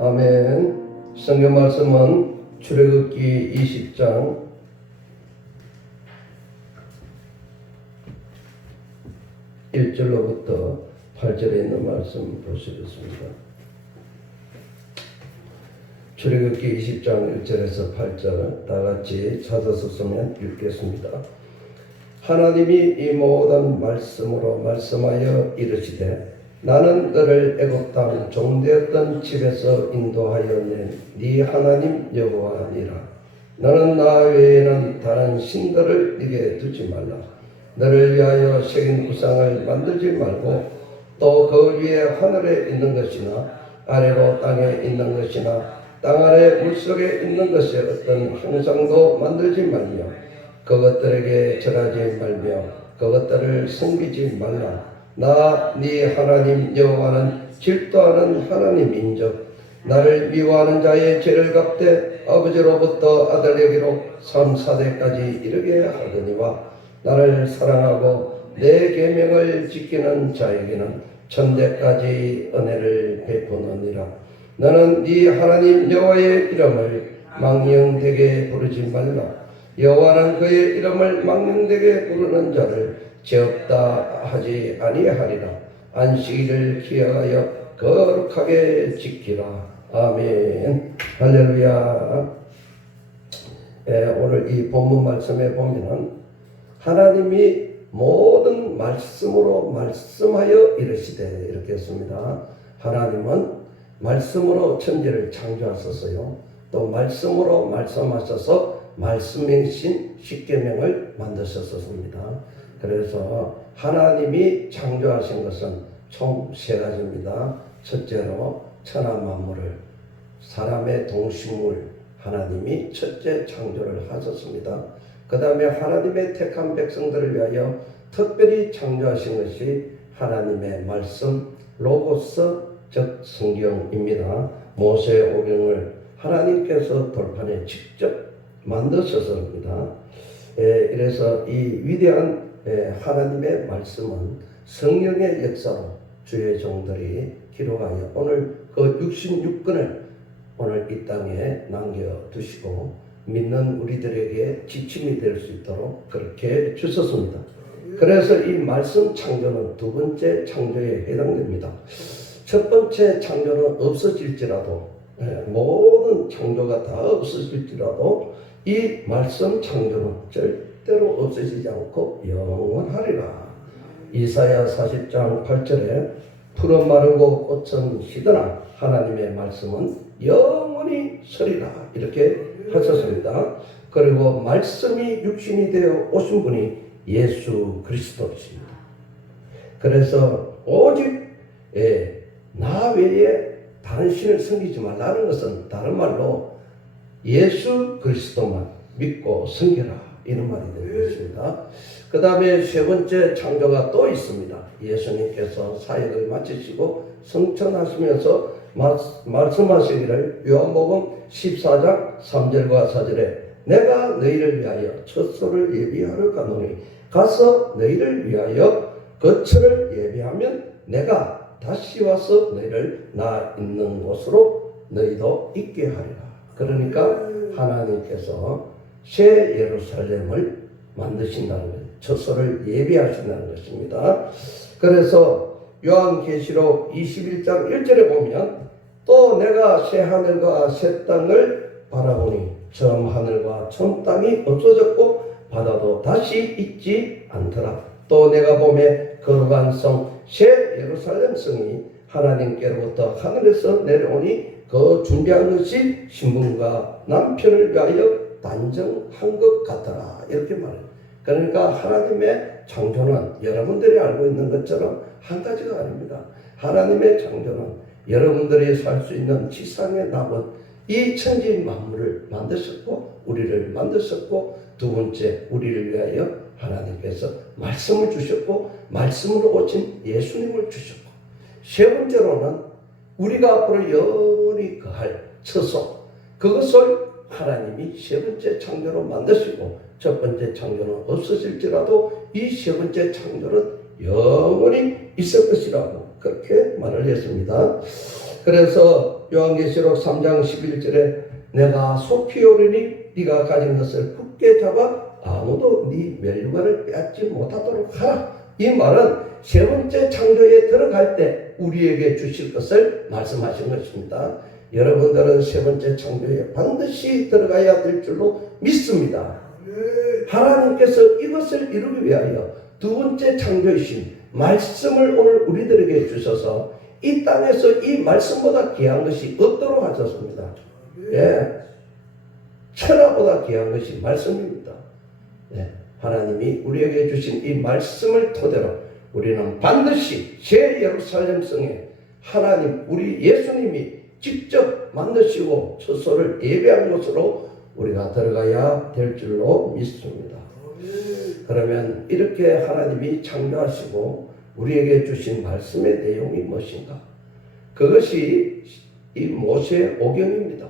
아멘. 성경 말씀은 출애굽기 20장 1절로부터 8절에 있는 말씀 보시겠습니다. 출애굽기 20장 1절에서 8절 다같이 찾아서 쓰면 읽겠습니다. 하나님이 이 모든 말씀으로 말씀하여 이르시되 나는 너를 애굽 땅 종되었던 집에서 인도하여 낸 네 하나님 여호와니라. 너는 나 외에는 다른 신들을 네게 두지 말라. 너를 위하여 새긴 우상을 만들지 말고 또 그 위에 하늘에 있는 것이나 아래로 땅에 있는 것이나 땅 아래 물속에 있는 것의 어떤 형상도 만들지 말며 그것들에게 절하지 말며 그것들을 섬기지 말라. 나 네 하나님 여호와는 질투하는 하나님인즉 나를 미워하는 자의 죄를 갚되 아버지로부터 아들에게로 3, 4대까지 이르게 하거니와 나를 사랑하고 내 계명을 지키는 자에게는 천대까지 은혜를 베푸느니라. 너는 네 하나님 여호와의 이름을 망령되게 부르지 말라. 여호와는 그의 이름을 망령되게 부르는 자를 죄 없다 하지 아니하리라. 안식일을 기억하여 거룩하게 지키라. 아멘. 할렐루야. 오늘 이 본문 말씀에 보면은 하나님이 모든 말씀으로 말씀하여 이르시되 이렇게 했습니다. 하나님은 말씀으로 천지를 창조하셨어요. 또 말씀으로 말씀하셔서 말씀이신 십계명을 만드셨습니다. 그래서 하나님이 창조하신 것은 총 3가지입니다. 첫째로 천하 만물을 사람의 동식물 하나님이 첫째 창조를 하셨습니다. 그 다음에 하나님의 택한 백성들을 위하여 특별히 창조하신 것이 하나님의 말씀 로고스 즉 성경입니다. 모세오경을 하나님께서 돌판에 직접 만드셨습니다. 그래서 이 위대한 하나님의 말씀은 성령의 역사로 주의 종들이 기록하여 오늘 그 66권을 오늘 이 땅에 남겨두시고 믿는 우리들에게 지침이 될 수 있도록 그렇게 주셨습니다. 그래서 이 말씀 창조는 두 번째 창조에 해당됩니다. 첫 번째 창조는 없어질지라도 모든 창조가 다 없어질지라도 이 말씀 창조는 절대로 없어지지 않고 영원하리라. 이사야 40장 8절에 푸른 마르고 꽃은 시드나 하나님의 말씀은 영원히 서리라 이렇게 하셨습니다. 그리고 말씀이 육신이 되어 오신 분이 예수 그리스도이십니다. 그래서 오직 나 외에 다른 신을 섬기지 말라는 것은 다른 말로 예수 그리스도만 믿고 섬겨라 이런 말이 되겠습니다. 그 다음에 세 번째 창조가 또 있습니다. 예수님께서 사역을 마치시고 성천하시면서 말씀하시기를 요한복음 14장 3절과 4절에 내가 너희를 위하여 첫 소를 예비하러 가노니 가서 너희를 위하여 거처를 예비하면 내가 다시 와서 너희를 나 있는 곳으로 너희도 있게 하리라. 그러니까 하나님께서 새 예루살렘을 만드신다는 거예요. 처소를 예비하신다는 것입니다. 그래서 요한계시록 21장 1절에 보면 또 내가 새 하늘과 새 땅을 바라보니 처음 하늘과 처음 땅이 없어졌고 바다도 다시 있지 않더라. 또 내가 보매 거룩한 성 새 예루살렘 성이 하나님께로부터 하늘에서 내려오니 그 준비한 것이 신부가 남편을 위하여 단정한 것 같더라 이렇게 말해요. 그러니까 하나님의 창조는 여러분들이 알고 있는 것처럼 한 가지가 아닙니다. 하나님의 창조는 여러분들이 살 수 있는 지상의 낙은 이 천지 만물을 만드셨고 우리를 만드셨고 두 번째 우리를 위하여 하나님께서 말씀을 주셨고 말씀으로 오신 예수님을 주셨고 세 번째로는 우리가 앞으로 영원히 거할 처소 그것을 하나님이 세 번째 창조로 만드시고 첫 번째 창조는 없어질지라도 이 세 번째 창조는 영원히 있을 것이라고 그렇게 말을 했습니다. 그래서 요한계시록 3장 11절에 내가 속히 오리니 네가 가진 것을 굳게 잡아 아무도 네 멸류관을 빼앗지 못하도록 하라. 이 말은 세 번째 창조에 들어갈 때 우리에게 주실 것을 말씀하신 것입니다. 여러분들은 세 번째 창조에 반드시 들어가야 될 줄로 믿습니다. 하나님께서 이것을 이루기 위하여 두 번째 창조이신 말씀을 오늘 우리들에게 주셔서 이 땅에서 이 말씀보다 귀한 것이 없도록 하셨습니다. 예, 천하보다 귀한 것이 말씀입니다. 예, 하나님이 우리에게 주신 이 말씀을 토대로 우리는 반드시 새 예루살렘 성에 하나님 우리 예수님이 직접 만드시고 처소를 예배한 곳으로 우리가 들어가야 될 줄로 믿습니다. 그러면 이렇게 하나님이 창조하시고 우리에게 주신 말씀의 내용이 무엇인가? 그것이 이 모세 오경입니다.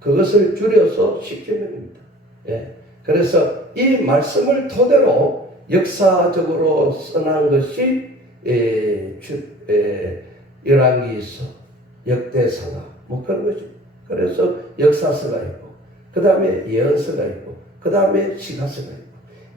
그것을 줄여서 십계명입니다. 예. 그래서 이 말씀을 토대로 역사적으로 써난 것이 열왕기서, 역대사가 뭐 그런 거죠. 그래서 역사서가 있고, 그 다음에 예언서가 있고, 그 다음에 시가서가 있고,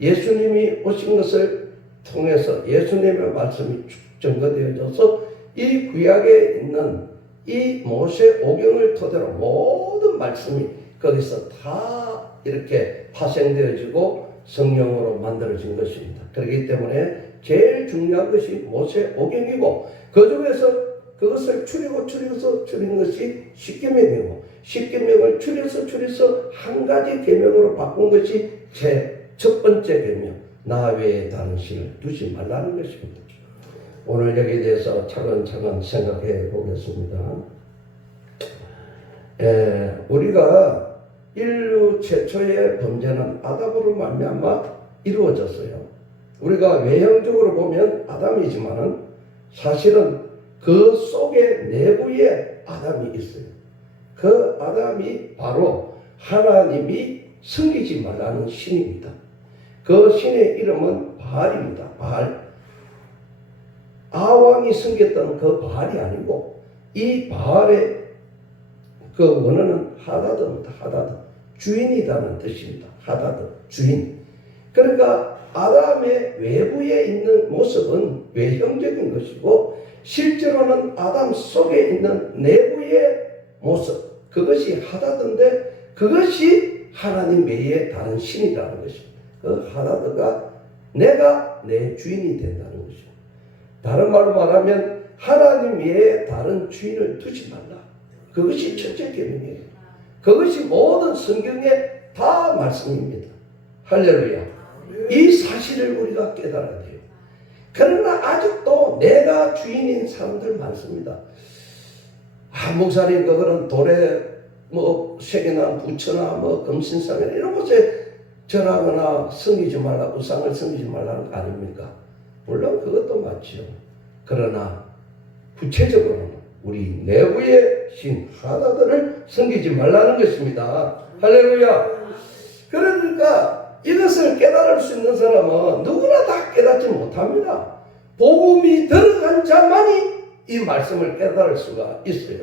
예수님이 오신 것을 통해서 예수님의 말씀이 증거되어져서 이 구약에 있는 이 모세 오경을 토대로 모든 말씀이 거기서 다 이렇게 파생되어지고 성령으로 만들어진 것입니다. 그렇기 때문에 제일 중요한 것이 모세 오경이고 그 중에서 그것을 줄여서 줄인 것이 십계명이고 십계명을 줄여서 한 가지 계명으로 바꾼 것이 제 첫 번째 계명, 나 외에 다른 신을 두지 말라는 것입니다. 오늘 여기에 대해서 차근차근 생각해 보겠습니다. 우리가 인류 최초의 범죄는 아담으로 말미암아 이루어졌어요. 우리가 외형적으로 보면 아담이지만은 사실은 그 속에 내부에 아담이 있어요. 그 아담이 바로 하나님이 섬기지 말라는 신입니다. 그 신의 이름은 바알입니다. 바알. 아왕이 섬겼던 그 바알이 아니고 이 바알의 그 원어는 하다드입니다. 하다드. 주인이라는 뜻입니다. 하다드. 주인. 그러니까 아담의 외부에 있는 모습은 외형적인 것이고 실제로는 아담 속에 있는 내부의 모습, 그것이 하다드인데 그것이 하나님 외에 다른 신이라는 것입니다. 그 하다드가 내가 내 주인이 된다는 것입니다. 다른 말로 말하면 하나님 외에 다른 주인을 두지 말라. 그것이 첫째 계명이에요. 그것이 모든 성경에 다 말씀입니다. 할렐루야. 이 사실을 우리가 깨달아야 돼요. 그러나 아직도 내가 주인인 사람들 많습니다. 목사님 그거는 돌에 뭐 색이나 부처나 뭐 금신상이나 이런 곳에 절하거나 섬기지 말라, 우상을 섬기지 말라는 거 아닙니까? 물론 그것도 맞죠. 그러나 구체적으로는 우리 내부의 신 하다들을 섬기지 말라는 것입니다. 할렐루야. 그러니까 이것을 깨달을 수 있는 사람은 누구나 다 깨닫지 못합니다. 복음이 들어간 자만이 이 말씀을 깨달을 수가 있어요.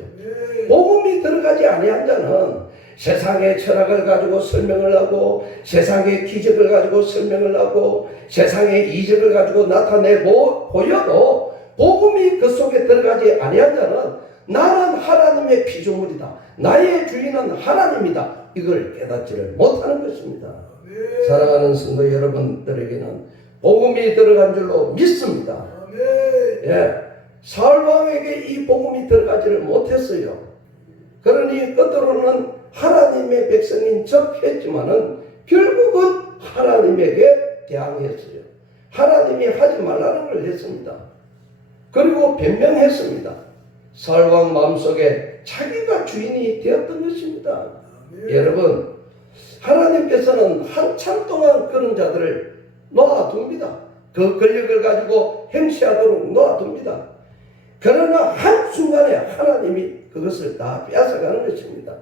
복음이 들어가지 아니한 자는 세상의 철학을 가지고 설명을 하고 세상의 기적을 가지고 설명을 하고 세상의 이적을 가지고 나타내 보여도 복음이 그 속에 들어가지 아니한 자는 나는 하나님의 피조물이다. 나의 주인은 하나님이다. 이걸 깨닫지를 못하는 것입니다. 사랑하는 성도 여러분들에게는 복음이 들어간 줄로 믿습니다. 예, 사울 왕에게 이 복음이 들어가지를 못했어요. 그러니 끝으로는 하나님의 백성인 척 했지만은 결국은 하나님에게 대항했어요. 하나님이 하지 말라는 걸 했습니다. 그리고 변명했습니다. 사울 왕 마음속에 자기가 주인이 되었던 것입니다. 여러분, 하나님께서는 한참 동안 그런 자들을 놓아둡니다. 그 권력을 가지고 행시하도록 놓아둡니다. 그러나 한순간에 하나님이 그것을 다 빼앗아가는 것입니다.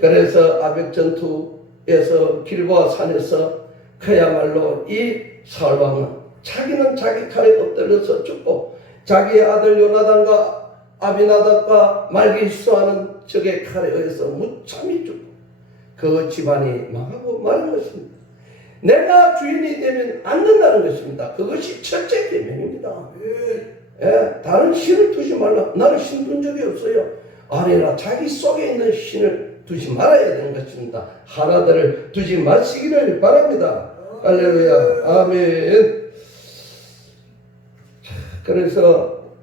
그래서 아벡전투에서 길보아 산에서 그야말로 이 사울왕은 자기는 자기 칼에 엎드려서 죽고 자기의 아들 요나단과 아비나답과 말기수하는 적의 칼에 의해서 무참히 죽고 그 집안이 망하고 마는 것입니다. 내가 주인이 되면 안 된다는 것입니다. 그것이 첫째 계명입니다. 예, 다른 신을 두지 말라. 나는 신 둔 적이 없어요. 아니라 자기 속에 있는 신을 두지 말아야 되는 것입니다. 하나들을 두지 마시기를 바랍니다. 할렐루야. 아멘. 그래서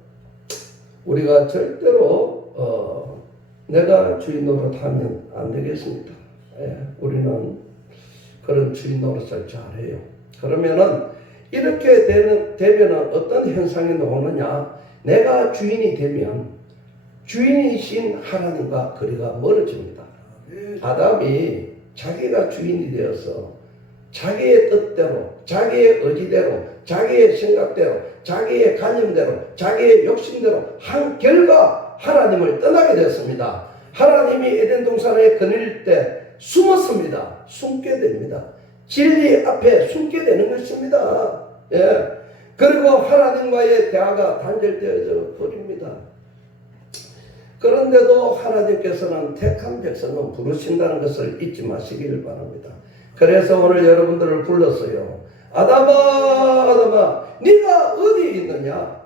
우리가 절대로 내가 주인 노릇하면 안 되겠습니다. 예, 우리는 그런 주인 노릇을 잘해요. 그러면은 이렇게 되면은 어떤 현상이 나오느냐? 내가 주인이 되면 주인이신 하나님과 거리가 멀어집니다. 아담이 자기가 주인이 되어서 자기의 뜻대로, 자기의 의지대로, 자기의 생각대로, 자기의 관념대로, 자기의 욕심대로 한 결과 하나님을 떠나게 되었습니다. 하나님이 에덴 동산에 거닐 때 숨었습니다. 숨게 됩니다. 진리 앞에 숨게 되는 것입니다. 예. 그리고 하나님과의 대화가 단절되어져 버립니다. 그런데도 하나님께서는 택한 백성은 부르신다는 것을 잊지 마시기를 바랍니다. 그래서 오늘 여러분들을 불렀어요. 아담아, 아담아, 네가 어디에 있느냐?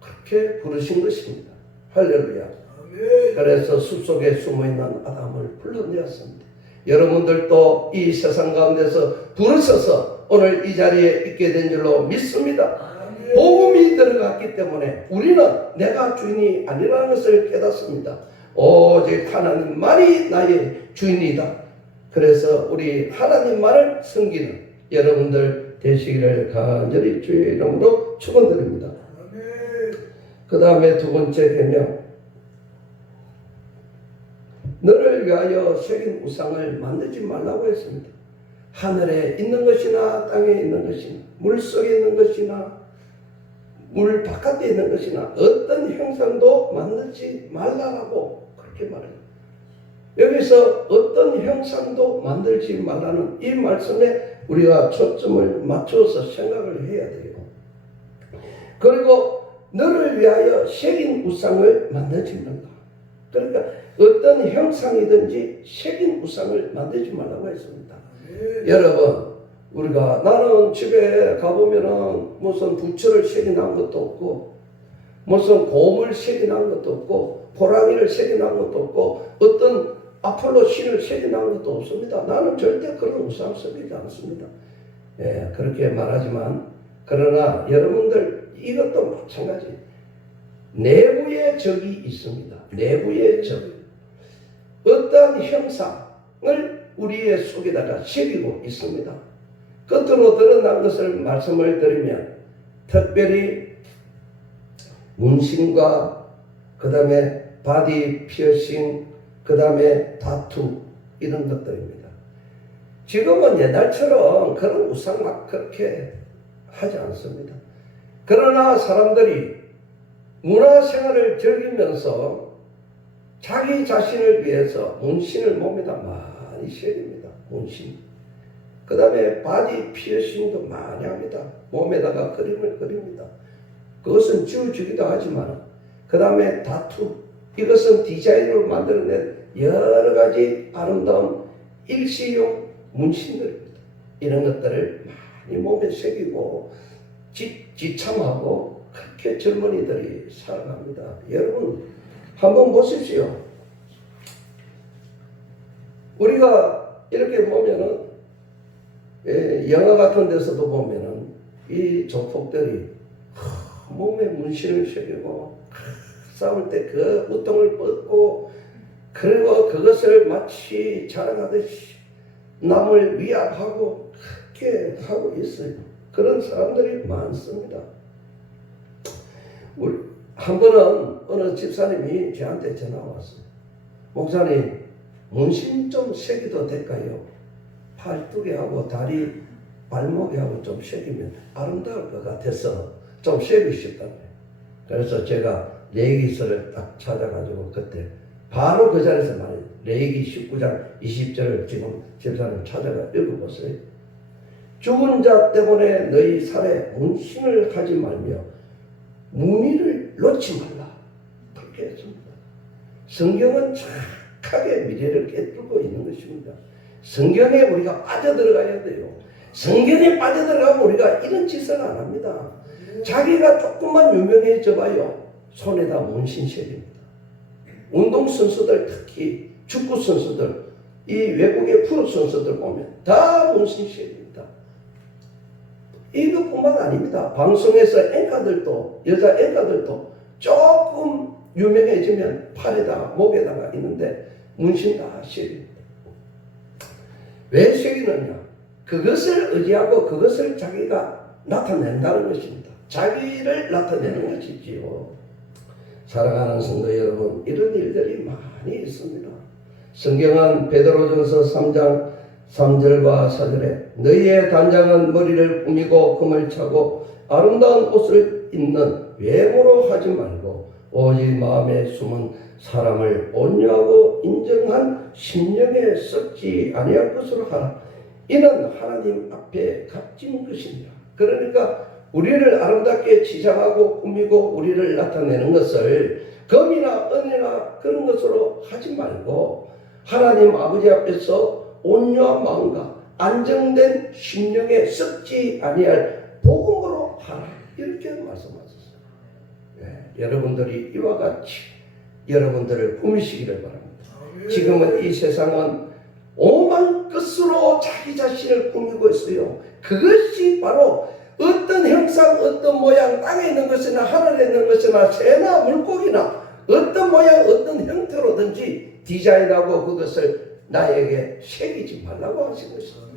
그렇게 부르신 것입니다. 할렐루야. 그래서 숲속에 숨어있는 아담을 불러내었습니다. 여러분들도 이 세상 가운데서 부르셔서 오늘 이 자리에 있게 된 줄로 믿습니다. 복음이 들어갔기 때문에 우리는 내가 주인이 아니라는 것을 깨닫습니다. 오직 하나님만이 나의 주인이다. 그래서 우리 하나님만을 섬기는 여러분들 되시기를 간절히 주의 이름으로 축원드립니다. 그 다음에 두 번째 계명, 너를 위하여 새긴 우상을 만들지 말라고 했습니다. 하늘에 있는 것이나 땅에 있는 것이나 물 속에 있는 것이나 물 바깥에 있는 것이나 어떤 형상도 만들지 말라라고 그렇게 말해요. 여기서 어떤 형상도 만들지 말라는 이 말씀에 우리가 초점을 맞춰서 생각을 해야 돼요. 그리고 너를 위하여 새긴 우상을 만들지 말라. 그러니까 어떤 형상이든지 새긴 우상을 만들지 말라고 했습니다. 여러분, 우리가 나는 집에 가보면은 무슨 부처를 새겨놓은 것도 없고 무슨 곰을 새겨놓은 것도 없고 호랑이를 새겨놓은 것도 없고 어떤 아폴로 신을 새겨놓은 것도 없습니다. 나는 절대 그런 우상 섬기지 않습니다. 예, 그렇게 말하지만 그러나 여러분들 이것도 마찬가지. 내부의 적이 있습니다. 내부의 적. 어떠한 형상을 우리의 속에다가 새기고 있습니다. 겉으로 드러난 것을 말씀을 드리면 특별히 문신과 그 다음에 바디 피어싱, 그 다음에 타투 이런 것들입니다. 지금은 옛날처럼 그런 우상 막 그렇게 하지 않습니다. 그러나 사람들이 문화생활을 즐기면서 자기 자신을 위해서 문신을 몸에다 많이 새깁니다. 문신. 그 다음에 바디 피어싱도 많이 합니다. 몸에다가 그림을 그립니다. 그것은 지워주기도 하지만 그 다음에 타투. 이것은 디자인으로 만들어낸 여러 가지 아름다운 일시용 문신들입니다. 이런 것들을 많이 몸에 새기고 지참하고 그렇게 젊은이들이 살아갑니다. 여러분 한번 보십시오. 우리가 이렇게 보면은 영화 같은 데서도 보면은 이 조폭들이 몸에 문신을 새기고 싸울 때 그 우통을 벗고 그리고 그것을 마치 자랑하듯이 남을 위압하고 그렇게 하고 있어요. 그런 사람들이 많습니다. 우리 한 번은 어느 집사님이 저한테 전화 왔어요. 목사님, 문신 좀 새기도 될까요? 팔뚝에 하고 다리 발목에 하고 좀 새기면 아름다울 것 같아서 좀 새기고 싶다고요. 그래서 제가 레위기서를 딱 찾아가지고 그때 바로 그 자리에서 말해요. 레위기 19장 20절을 지금 집사님 찾아가 읽어보세요. 죽은 자 때문에 너희 살에 문신을 하지 말며 무늬를 놓지 말라. 그렇게 했습니다. 성경은 착하게 미래를 꿰뚫고 있는 것입니다. 성경에 우리가 빠져들어가야 돼요. 성경에 빠져들어가면 우리가 이런 짓을 안 합니다. 자기가 조금만 유명해져 봐요. 손에다 문신색입니다. 운동선수들, 특히 축구선수들, 이 외국의 프로 선수들 보면 다 문신색입니다. 이것뿐만 아닙니다. 방송에서 앵커들도, 여자 앵커들도 조금 유명해지면 팔에다가 목에다가 있는데 문신 다 색입니다. 왜 색이느냐? 그것을 의지하고 그것을 자기가 나타낸다는 것입니다. 자기를 나타내는 것이지요. 사랑하는 성도 여러분, 이런 일들이 많이 있습니다. 성경은 베드로전서 3장 3절과 4절에 너희의 단장은 머리를 꾸미고 금을 차고 아름다운 옷을 입는 외모로 하지 말고 오직 마음에 숨은 사람을 온유하고 인정한 심령에 썩지 아니할 것으로 하라. 이는 하나님 앞에 값진 것입니다. 그러니까 우리를 아름답게 치장하고 꾸미고 우리를 나타내는 것을 금이나 은이나 그런 것으로 하지 말고 하나님 아버지 앞에서 온유한 마음과 안정된 심령에 썩지 아니할 복음으로 하라. 이렇게 말씀하셨어요. 여러분들이 이와 같이 여러분들을 꾸미시기를 바랍니다. 지금은 이 세상은 오만 것으로 자기 자신을 꾸미고 있어요. 그것이 바로 어떤 형상, 어떤 모양, 땅에 있는 것이나 하늘에 있는 것이나 새나 물고기나 어떤 모양, 어떤 형태로든지 디자인하고 그것을 나에게 새기지 말라고 하신 것입니다.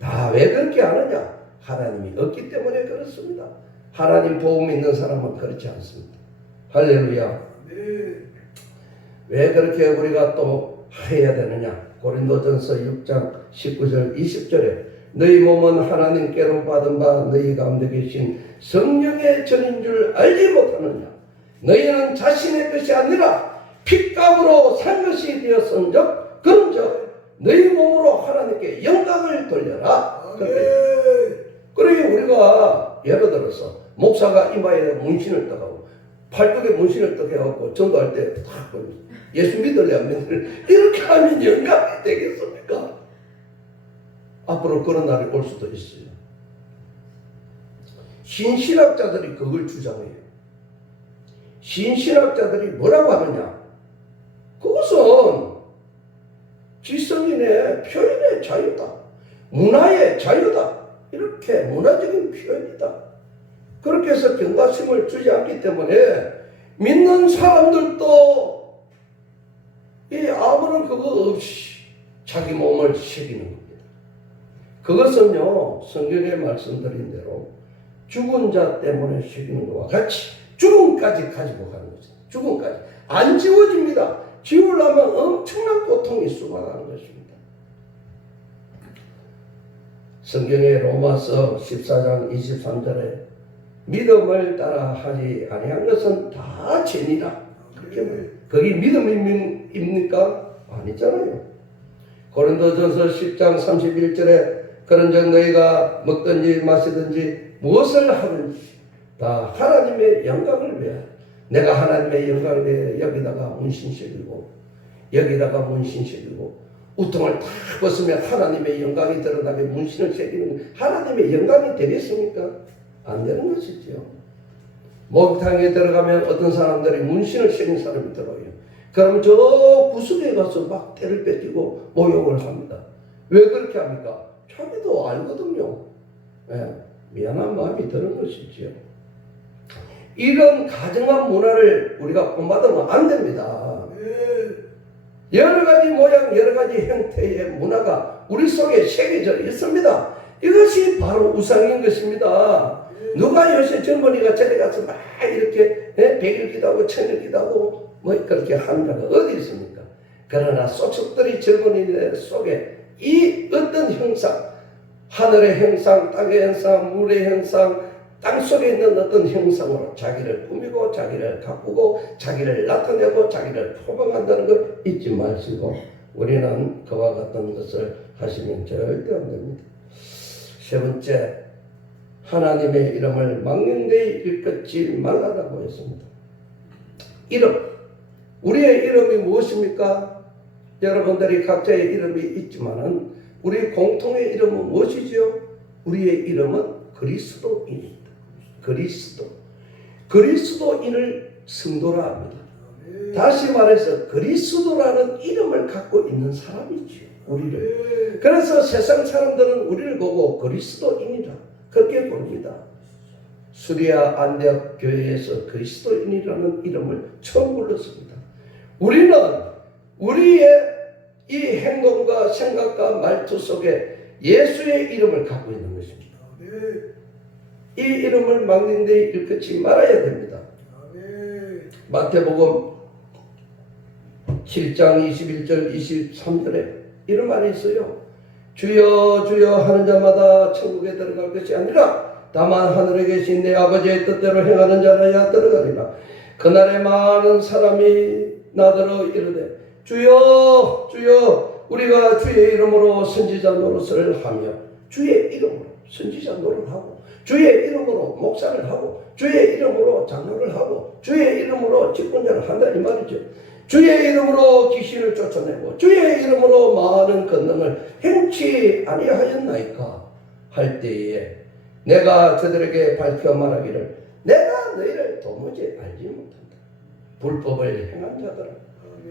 다 왜 그렇게 하느냐? 하나님이 없기 때문에 그렇습니다. 하나님 복음 있는 사람은 그렇지 않습니다. 할렐루야. 왜 그렇게 우리가 또 해야 되느냐? 고린도전서 6장 19절 20절에 너희 몸은 하나님께로 받은 바 너희 가운데 계신 성령의 전인 줄 알지 못하느냐? 너희는 자신의 것이 아니라 핏값으로 산 것이 되었은즉 그런즉 너희 몸으로 하나님께 영광을 돌려라. 그러니 우리가 예를 들어서 목사가 이마에 문신을 떠가고 팔뚝에 문신을 떠가고 전도할 때 딱 예수 믿을래 안 믿을래 이렇게 하면 영광이 되겠습니까? 앞으로 그런 날이 올 수도 있어요. 신신학자들이 그걸 주장해요. 신신학자들이 뭐라고 하느냐? 그것은 지성인의 표현의 자유다. 문화의 자유다. 이렇게 문화적인 표현이다. 그렇게 해서 경각심을 주지 않기 때문에 믿는 사람들도 이 아무런 그거 없이 자기 몸을 새기는 겁니다. 그것은요, 성경에 말씀드린 대로 죽은 자 때문에 새기는 것과 같이 죽음까지 가지고 가는 것입니다. 죽음까지. 안 지워집니다. 지우려면 엄청난 고통이 수반하는 것입니다. 성경의 로마서 14장 23절에 믿음을 따라 하지 아니한 것은 다 죄니라. 그렇게 말해요. 거기 믿음입니까? 아니잖아요. 고린도전서 10장 31절에 그런즉 너희가 먹든지 마시든지 무엇을 하든지 다 하나님의 영광을 위하여 내가 하나님의 영광을 위해 여기다가 문신색이고 여기다가 문신색이고 우통을 탁 벗으면 하나님의 영광이 드러나게 문신을 새기는 하나님의 영광이 되겠습니까? 안 되는 것이죠. 목욕탕에 들어가면 어떤 사람들이 문신을 새긴 사람이 들어요. 그럼 저 구석에 가서 막 때를 뺏기고 모욕을 합니다. 왜 그렇게 합니까? 자기도 알거든요. 미안한 마음이 드는 것이지요. 이런 가정한 문화를 우리가 본받으면 안 됩니다. 여러 가지 모양, 여러 가지 형태의 문화가 우리 속에 새겨져 있습니다. 이것이 바로 우상인 것입니다. 누가 요새 젊은이가 저리 가서 막 이렇게 백일기도 하고 천일기도 하고 뭐 그렇게 하는 자가 어디 있습니까? 그러나 소속들이 젊은이들 속에 이 어떤 형상, 하늘의 형상, 땅의 형상, 물의 형상, 땅속에 있는 어떤 형상으로 자기를 꾸미고 자기를 가꾸고 자기를 나타내고 자기를 표방한다는 걸 잊지 마시고 우리는 그와 같은 것을 하시면 절대 안 됩니다. 세 번째, 하나님의 이름을 망령되이 일컫지 말라라고 했습니다. 이름, 우리의 이름이 무엇입니까? 여러분들이 각자의 이름이 있지만은 우리 공통의 이름은 무엇이지요? 우리의 이름은 그리스도인입니다. 그리스도인을 성도라 합니다. 다시 말해서 그리스도라는 이름을 갖고 있는 사람이지요. 우리를. 그래서 세상 사람들은 우리를 보고 그리스도인이라 그렇게 부릅니다. 수리아 안데옥 교회에서 그리스도인이라는 이름을 처음 불렀습니다. 우리는 우리의 이 행동과 생각과 말투 속에 예수의 이름을 갖고 있는 것입니다. 이 이름을 막는 데 일컫지 말아야 됩니다. 마태복음 7장 21절 23절에 이런 말이 있어요. 주여 주여 하는 자마다 천국에 들어갈 것이 아니라 다만 하늘에 계신 내 아버지의 뜻대로 행하는 자라야 들어가리라. 그날에 많은 사람이 나더러 이르되 주여 주여 우리가 주의 이름으로 선지자 노릇을 하며 주의 이름으로 선지자 노릇을 하고 주의 이름으로 목사를 하고 주의 이름으로 장로를 하고 주의 이름으로 직분자를 한다 이 말이죠. 주의 이름으로 귀신을 쫓아내고 주의 이름으로 많은 권능을 행치 아니하였나이까 할 때에 내가 저들에게 밝혀 말하기를 내가 너희를 도무지 알지 못한다. 불법을 행한 자들아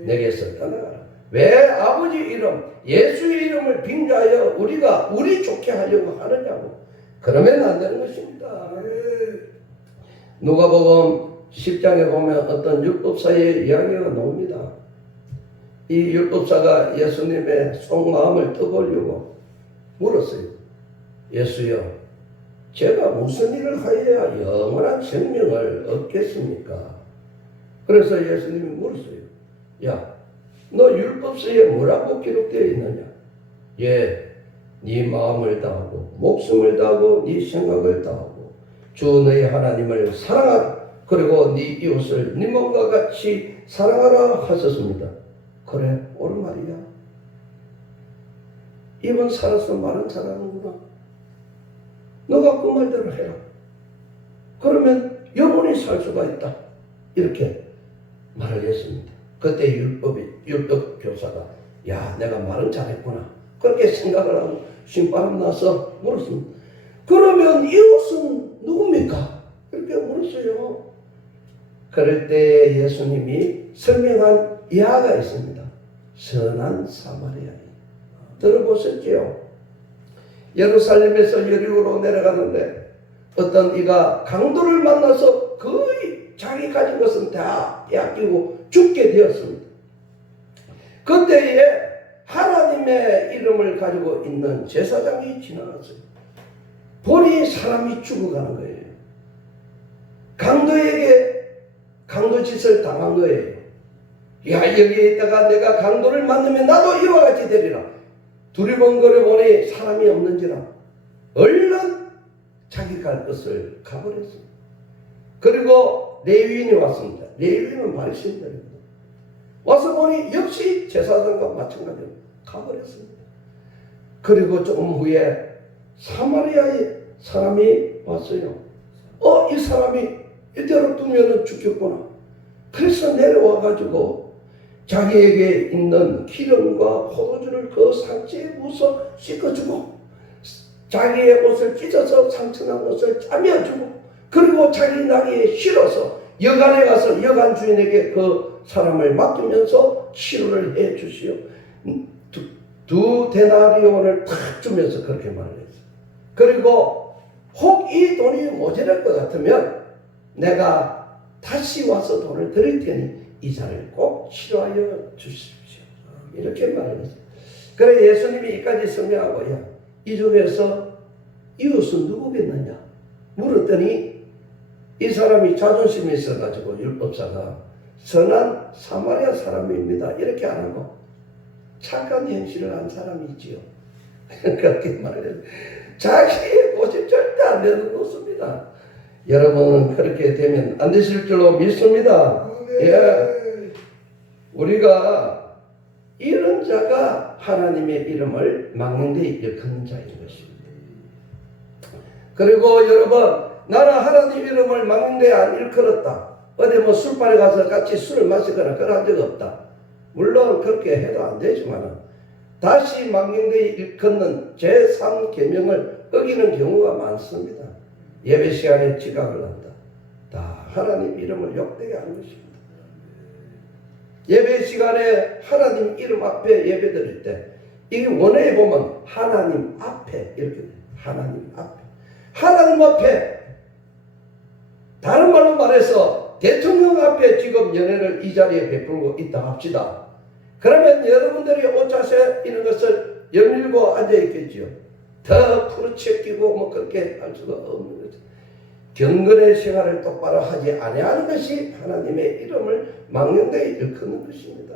내게서 떠나가라. 왜 아버지 이름 예수의 이름을 빙자하여 우리가 우리 좋게 하려고 하느냐고. 그러면 안 되는 것입니다. 누가복음 10장에 보면 어떤 율법사의 이야기가 나옵니다. 이 율법사가 예수님의 속마음을 떠보려고 물었어요. 예수여 제가 무슨 일을 하여야 영원한 생명을 얻겠습니까? 그래서 예수님이 물었어요. 야, 너 율법서에 뭐라고 기록되어 있느냐? 예, 네 마음을 다하고 목숨을 다하고 네 생각을 다하고 주 너희 하나님을 사랑하라. 그리고 네 이웃을 네 몸과 같이 사랑하라 하셨습니다. 그래, 옳은 말이야. 이번 살아서 말은 잘하는구나. 너가 그 말대로 해라. 그러면 영원히 살 수가 있다. 이렇게 말을 했습니다. 그때 율법 교사가 야 내가 말은 잘했구나. 그렇게 생각을 하고 신바람 나서 물었습니다. 그러면 이웃은 누굽니까? 이렇게 물었어요. 그럴 때 예수님이 설명한 이하가 있습니다. 선한 사마리아인. 들어보셨죠? 예루살렘에서 여리고로 내려가는데 어떤 이가 강도를 만나서 거의 자기 가진 것은 다 빼앗기고 죽게 되었습니다. 그때에 하나님의 이름을 가지고 있는 제사장이 지나갔어요. 보니 사람이 죽어가는 거예요. 강도에게 강도짓을 당한 거예요. 야 여기에 있다가 내가 강도를 만나면 나도 이와 같이 되리라. 두리번거려 보니 사람이 없는지라 얼른 자기 갈 것을 가버렸습니다. 그리고 레위인이 왔습니다. 레위인은 바리새인들입니다. 와서 보니 역시 제사장과 마찬가지로 가버렸습니다. 그리고 조금 후에 사마리아의 사람이 왔어요. 이 사람이 이대로 두면 죽겠구나. 그래서 내려와가지고 자기에게 있는 기름과 포도주를 그 상처에 부어서 씻어주고 자기의 옷을 찢어서 상처난 옷을 짜매주고 그리고 자기 나귀에 실어서 여관에 가서 여관 주인에게 그 사람을 맡기면서 치료를 해 주시오. 두 데나리온을 탁 주면서 그렇게 말을 했어요. 그리고 혹 이 돈이 모자랄 것 같으면 내가 다시 와서 돈을 드릴 테니 이 자를 꼭 치료하여 주십시오. 이렇게 말을 했어요. 그래 예수님이 이까지 설명하고 야, 이 중에서 이웃은 누구겠느냐 물었더니 이 사람이 자존심이 있어가지고 율법사가 선한 사마리아 사람입니다. 이렇게 안 하고 착한 행실을 한 사람이지요. 그렇게 말해요. 자기의 고집 절대 안 내놓습니다. 여러분은 그렇게 되면 안 되실 줄로 믿습니다. 예. 우리가 이런 자가 하나님의 이름을 막는 데 일컫는 자인 것입니다. 그리고 여러분 나는 하나님 이름을 막는 데 안 일컬었다. 어디 뭐 술바에 가서 같이 술을 마시거나 그런 적 없다. 물론 그렇게 해도 안 되지만 다시 망령되이 일컫는 제3계명을 어기는 경우가 많습니다. 예배 시간에 지각을 한다. 다 하나님 이름을 욕되게 하는 것입니다. 예배 시간에 하나님 이름 앞에 예배 드릴 때 이 원어에 보면 하나님 앞에 이렇게 돼요. 하나님 앞에. 하나님 앞에. 다른 말로 말해서 대통령 앞에 지금 연회를 이 자리에 베풀고 있다 합시다. 그러면 여러분들이 옷 자세 있는 것을 열밀고 앉아 있겠지요. 더 부르치끼고 뭐 그렇게 할 수가 없는 거죠. 경건의 생활을 똑바로 하지 아니하는 것이 하나님의 이름을 망령되이 일컫는 것입니다.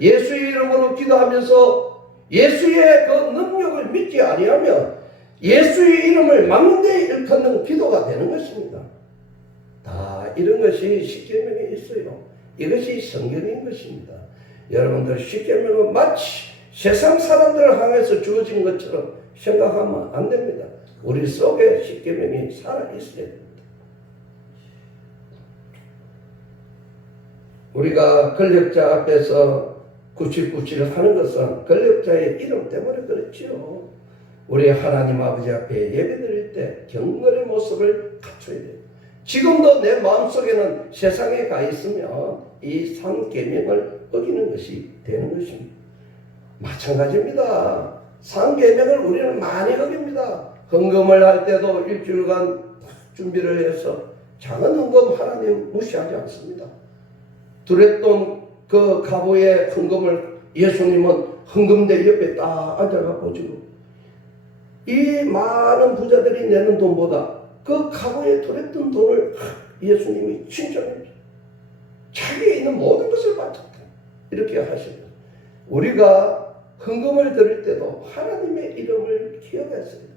예수의 이름으로 기도하면서 예수의 그 능력을 믿지 아니하면 예수의 이름을 망령되이 일컫는 기도가 되는 것입니다. 다 이런 것이 십계명에 있어요. 이것이 성경인 것입니다. 여러분들 십계명은 마치 세상 사람들을 향해서 주어진 것처럼 생각하면 안 됩니다. 우리 속에 십계명이 살아있어야 됩니다. 우리가 권력자 앞에서 구칠구칠 하는 것은 권력자의 이름 때문에 그렇지요. 우리 하나님 아버지 앞에 예배드릴 때 경건의 모습을 갖춰야 돼요. 지금도 내 마음속에는 세상에 가 있으면 이 3계명을 어기는 것이 되는 것입니다. 마찬가지입니다. 3계명을 우리는 많이 어깁니다. 헌금을 할 때도 일주일간 준비를 해서 작은 헌금 하나님 무시하지 않습니다. 두렛돈 그 가보의 헌금을 예수님은 헌금대 옆에 딱 앉아갖고 지금 이 많은 부자들이 내는 돈보다 그 가보에 두렛돈 돈을 예수님이 칭찬합니다. 자기에 있는 모든 것을 바쳤다. 이렇게 하십니다. 우리가 헌금을 드릴 때도 하나님의 이름을 기억했어요.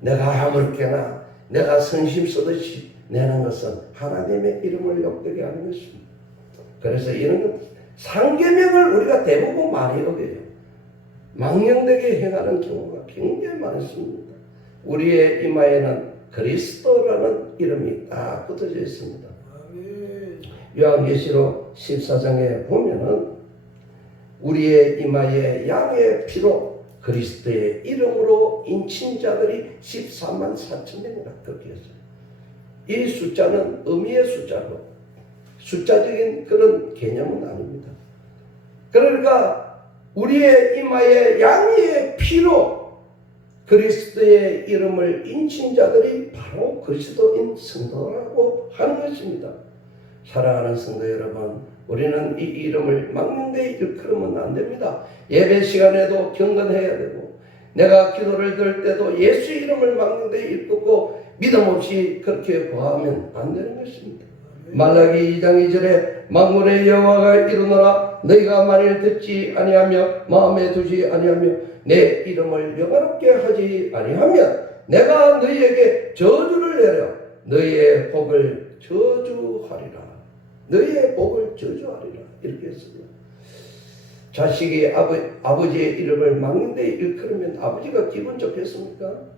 내가 아무렇게나 내가 선심 쓰듯이 내는 것은 하나님의 이름을 욕되게 하는 것입니다. 그래서 이런 상계명을 우리가 대부분 많이 어겨요. 망령되게 행하는 경우가 굉장히 많습니다. 우리의 이마에는 그리스도라는 이름이 딱 붙어져 있습니다. 요한계시록 14장에 보면은 우리의 이마에 양의 피로 그리스도의 이름으로 인친 자들이 14만 4천 명이라 그렇게 했어요. 이 숫자는 의미의 숫자고 숫자적인 그런 개념은 아닙니다. 그러니까 우리의 이마에 양의 피로 그리스도의 이름을 인친 자들이 바로 그리스도인 성도라고 하는 것입니다. 사랑하는 성도 여러분, 우리는 이 이름을 망령되이 일컬으면 안 됩니다. 예배 시간에도 경건해야 되고 내가 기도를 들 때도 예수 이름을 망령되이 일컫고 믿음 없이 그렇게 구하면 안 되는 것입니다. 말라기 2장 2절에 만군의 여호와가 이르노라 너희가 만일 듣지 아니하며 마음에 두지 아니하며 내 이름을 영화롭게 하지 아니하면 내가 너희에게 저주를 내려 너희의 복을 저주하리라. 너희의 복을 저주하리라. 이렇게 했습니다. 자식이 아버지의 이름을 망령되이 일컬으면 아버지가 기분 좋겠습니까?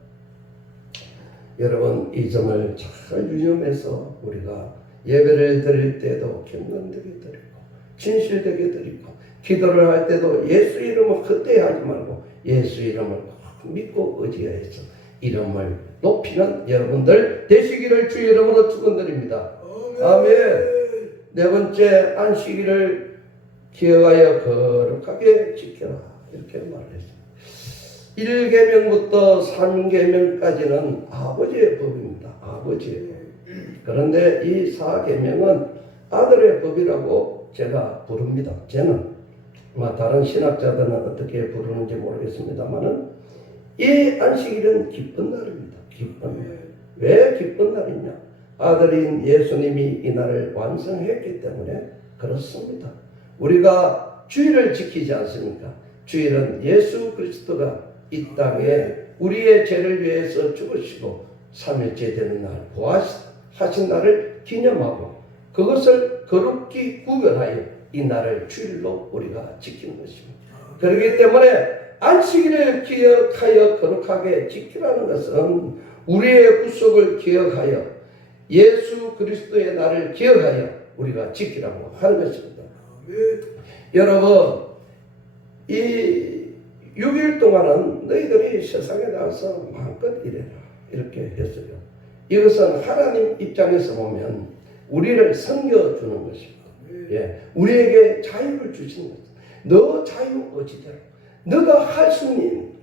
여러분 이 점을 잘 유념해서 우리가 예배를 드릴 때도 경건되게 드리고 진실되게 드리고 기도를 할 때도 예수 이름을 헛되이하지 말고 예수 이름을 믿고 의지해서 이름을 높이는 여러분들 되시기를 주 이름으로 축원드립니다. 아멘. 네 번째, 안식일을 기억하여 거룩하게 지켜라. 이렇게 말했습니다. 1계명부터 3계명까지는 아버지의 법입니다. 아버지의 법. 그런데 이 4계명은 아들의 법이라고 제가 부릅니다. 저는 다른 신학자들은 어떻게 부르는지 모르겠습니다만은 이 안식일은 기쁜 날입니다. 기쁜 날. 왜 기쁜 날이냐? 아들인 예수님이 이 날을 완성했기 때문에 그렇습니다. 우리가 주일을 지키지 않습니까? 주일은 예수 그리스도가 이 땅에 우리의 죄를 위해서 죽으시고 3일째 되는 날 부활하신 날을 기념하고 그것을 거룩히 구별하여 이 날을 주일로 우리가 지키는 것입니다. 그렇기 때문에 안식일을 기억하여 거룩하게 지키라는 것은 우리의 구속을 기억하여 예수 그리스도의 날을 기억하여 우리가 지키라고 하는 것입니다. 여러분, 이 6일 동안은 너희들이 세상에 나가서 마음껏 일해라 이렇게 했어요. 이것은 하나님 입장에서 보면 우리를 섬겨주는 것입니다. 예, 우리에게 자유를 주시는 것입니다. 너 자유 어찌대로 너가 할 수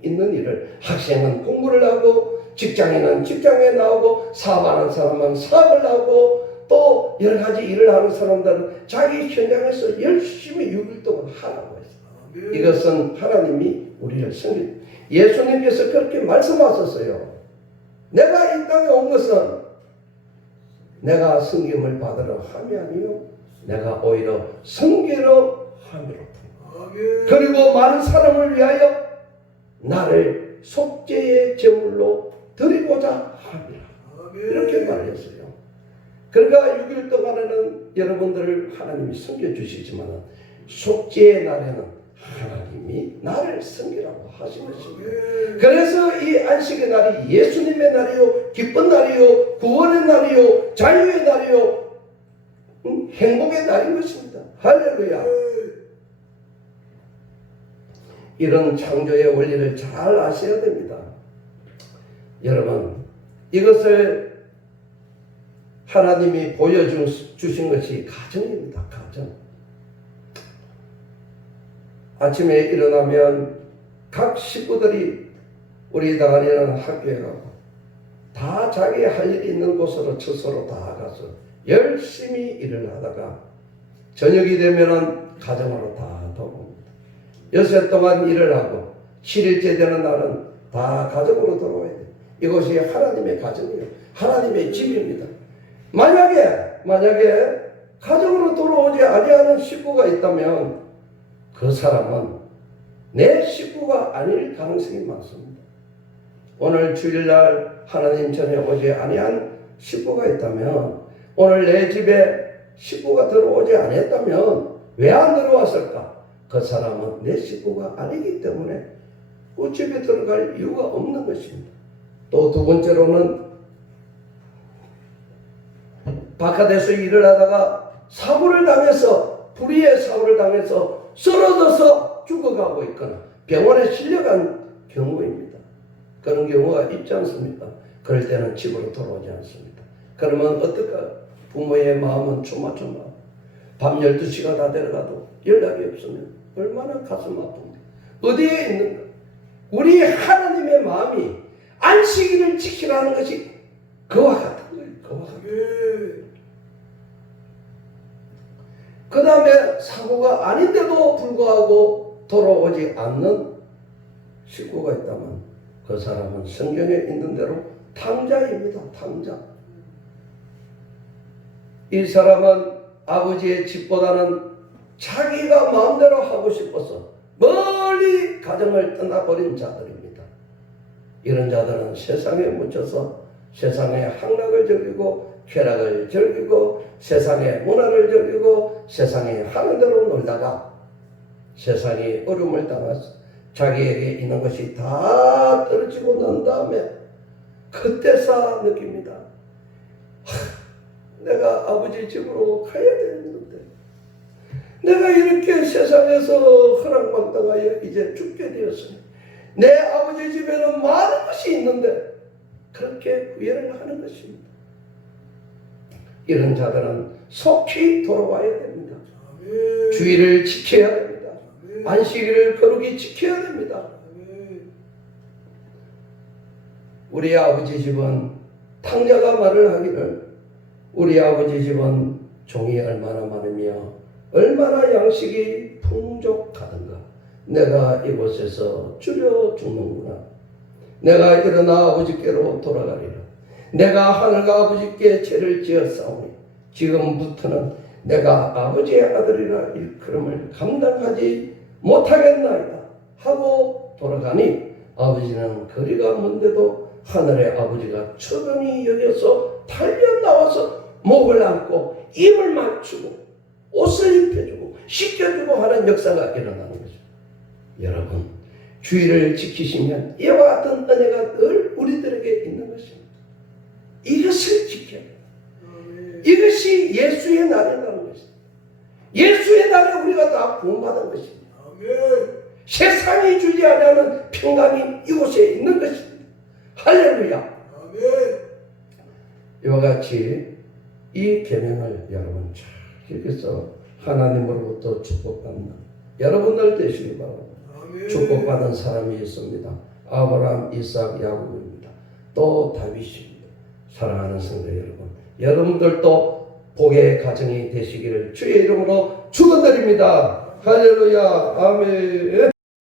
있는 일을, 학생은 공부를 하고 직장인은 직장에 나오고 사업하는 사람은 사업을 하고 또 여러 가지 일을 하는 사람들은 자기 현장에서 열심히 6일 동안 하라고 했어요. 이것은 하나님이 우리를 섬겨, 예수님께서 그렇게 말씀하셨어요. 내가 이 땅에 온 것은 내가 섬김을 받으러 함이 아니요 내가 오히려 섬기러 함이로다. 그리고 많은 사람을 위하여 나를 속죄의 제물로 드리고자 함이라. 이렇게 말했어요. 그러니까 6일 동안에는 여러분들을 하나님이 섬겨주시지만 속죄의 날에는 하나님이 나를 섬기라고 하신 것입니다. 그래서 이 안식의 날이 예수님의 날이요, 기쁜 날이요, 구원의 날이요, 자유의 날이요, 행복의 날인 것입니다. 할렐루야. 이런 창조의 원리를 잘 아셔야 됩니다. 여러분, 이것을 하나님이 보여주신 것이 가정입니다. 가정. 아침에 일어나면 각 식구들이 우리 다니는 학교에 가고 다 자기 할 일이 있는 곳으로 처소로 다 가서 열심히 일을 하다가 저녁이 되면은 가정으로 다 돌아옵니다. 여섯 동안 일을 하고 7일째 되는 날은 다 가정으로 돌아와야 돼요. 이것이 하나님의 가정이에요. 하나님의 집입니다. 만약에 가정으로 돌아오지 아니하는 식구가 있다면 그 사람은 내 식구가 아닐 가능성이 많습니다. 오늘 주일날 하나님 전에 오지 아니한 식구가 있다면, 오늘 내 집에 식구가 들어오지 않았다면 왜 안 들어왔을까? 그 사람은 내 식구가 아니기 때문에 그 집에 들어갈 이유가 없는 것입니다. 또 두 번째로는 바깥에서 일을 하다가 사고를 당해서, 불의의 사고를 당해서 쓰러져서 죽어가고 있거나 병원에 실려간 경우입니다. 그런 경우가 있지 않습니까? 그럴 때는 집으로 돌아오지 않습니다. 그러면 어떨까? 부모의 마음은 조마조마. 밤 12시가 다 되어가도 연락이 없으면 얼마나 가슴 아픈가. 어디에 있는가? 우리 하나님의 마음이 안식일을 지키라는 것이 그와 같은 거예요. 그와 같은 거예요. 그 다음에 사고가 아닌데도 불구하고 돌아오지 않는 식구가 있다면 그 사람은 성경에 있는 대로 탕자입니다. 탕자. 이 사람은 아버지의 집보다는 자기가 마음대로 하고 싶어서 멀리 가정을 떠나버린 자들입니다. 이런 자들은 세상에 묻혀서 세상의 향락을 즐기고 쾌락을 즐기고 세상의 문화를 즐기고 세상에 하는 대로 놀다가 세상이 어려움을 당해서 자기에게 있는 것이 다 떨어지고 난 다음에 그때서 느낍니다. 내가 아버지 집으로 가야 되는데 내가 이렇게 세상에서 허락받다가 이제 죽게 되었으니 내 아버지 집에는 많은 것이 있는데 그렇게 후회를 하는 것입니다. 이런 자들은 속히 돌아와야 됩니다. 주의를 지켜야 됩니다. 안식일을 거룩히 지켜야 됩니다. 우리 아버지 집은 탕자가 말을 하기를 우리 아버지 집은 종이 얼마나 많으며 얼마나 양식이 풍족하던가. 내가 이곳에서 줄여 죽는구나. 내가 일어나 아버지께로 돌아가리라. 내가 하늘과 아버지께 죄를 지었사오니 지금부터는 내가 아버지의 아들이라 일컬음을 감당하지 못하겠나이다 하고 돌아가니 아버지는 거리가 먼데도 하늘의 아버지가 천천히 여겨서 달려나와서 목을 안고 입을 맞추고 옷을 입혀주고 씻겨주고 하는 역사가 일어나는 거죠. 여러분, 주의를 지키시면 이와 같은 은혜가 늘 우리들에게 있는 것입니다. 이것을 지켜야 해요. 이것이 예수의 날이라는 것입니다. 예수의 날에 우리가 다 구원받은 것입니다. 세상이 주지 않는 평강이 이곳에 있는 것입니다. 할렐루야. 이와 같이 이 계명을 여러분 잘 기억해서 하나님으로부터 축복받는 여러분들 되시기 바랍니다. 축복받은 사람이 있습니다. 아브라함, 이삭, 야곱입니다. 또 다윗입니다. 사랑하는 성도 여러분, 여러분들도 복의 가정이 되시기를 주의 이름으로 축원드립니다. 할렐루야. 아멘.